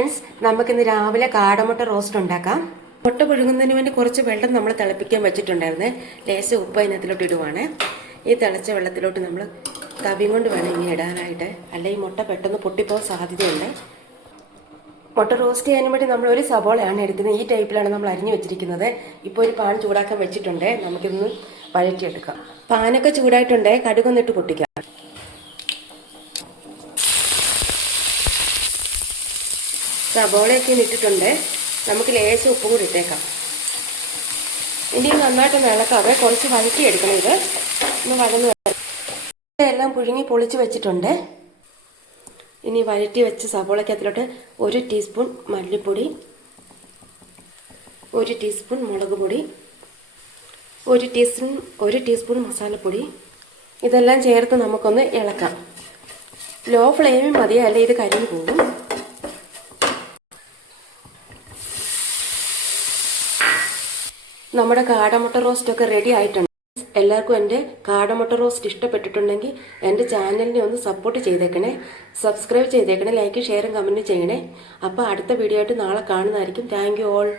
Friends, നമുക്കിന്ന് രാവിലെ കാടമുട്ട റോസ്റ്റ് ഉണ്ടാക്കാം. മുട്ട പുഴുങ്ങുന്നതിന് വേണ്ടി കുറച്ച് വെള്ളം നമ്മൾ തിളപ്പിക്കാൻ വെച്ചിട്ടുണ്ടായിരുന്നേ. ലേശം ഉപ്പ് അതിനകത്തിലോട്ട് ഇടുവാണ്. ഈ തിളച്ച വെള്ളത്തിലോട്ട് നമ്മൾ തവിയും കൊണ്ട് വേണം ഇനി ഇടാനായിട്ട്, അല്ലെങ്കിൽ മുട്ട പെട്ടെന്ന് പൊട്ടിപ്പോകാൻ സാധ്യതയുണ്ട്. മുട്ട റോസ്റ്റ് ചെയ്യാൻ വേണ്ടി നമ്മൾ ഒരു സവോളയാണ് എടുക്കുന്നത്. ഈ ടൈപ്പിലാണ് നമ്മൾ അരിഞ്ഞു വെച്ചിരിക്കുന്നത്. ഇപ്പോൾ ഒരു പാൻ ചൂടാക്കാൻ വെച്ചിട്ടുണ്ട്. നമുക്കിതൊന്ന് വഴറ്റിയെടുക്കാം. പാനൊക്കെ ചൂടായിട്ടുണ്ട്. കടുകൊന്നിട്ട് പൊട്ടിക്കാം. സവോളയൊക്കെ ഇട്ടിട്ടുണ്ട്. നമുക്ക് ലേശം ഉപ്പും കൂടി ഇട്ടേക്കാം. ഇനി നന്നായിട്ടൊന്ന് ഇളക്കാതെ കുറച്ച് വഴറ്റിയെടുക്കണം. ഇത് ഒന്ന് വഴന്ന് എല്ലാം പുഴുങ്ങി പൊളിച്ച് വെച്ചിട്ടുണ്ട്. ഇനി വഴറ്റി വെച്ച് സവോളയ്ക്കകത്തിലോട്ട് 1 ടീസ്പൂൺ മല്ലിപ്പൊടി, 1 ടീസ്പൂൺ മുളക് പൊടി, 1 ടീസ്പൂൺ മസാലപ്പൊടി, ഇതെല്ലാം ചേർത്ത് നമുക്കൊന്ന് ഇളക്കാം. ലോ ഫ്ലെയിമിൽ മതി, അല്ലെ ഇത് കരിഞ്ഞു പോകും. നമ്മുടെ കാടമുട്ട റോസ്റ്റൊക്കെ റെഡി ആയിട്ടുണ്ട്. എല്ലാവർക്കും എൻ്റെ കാടമുട്ട റോസ്റ്റ് ഇഷ്ടപ്പെട്ടിട്ടുണ്ടെങ്കിൽ എൻ്റെ ചാനലിനെ ഒന്ന് സപ്പോർട്ട് ചെയ്തേക്കണേ, സബ്സ്ക്രൈബ് ചെയ്തേക്കണേ, ലൈക്ക് ഷെയറും കമൻറ്റും ചെയ്യണേ. അപ്പോൾ അടുത്ത വീഡിയോ ആയിട്ട് നാളെ കാണുന്നതായിരിക്കും. Thank you all.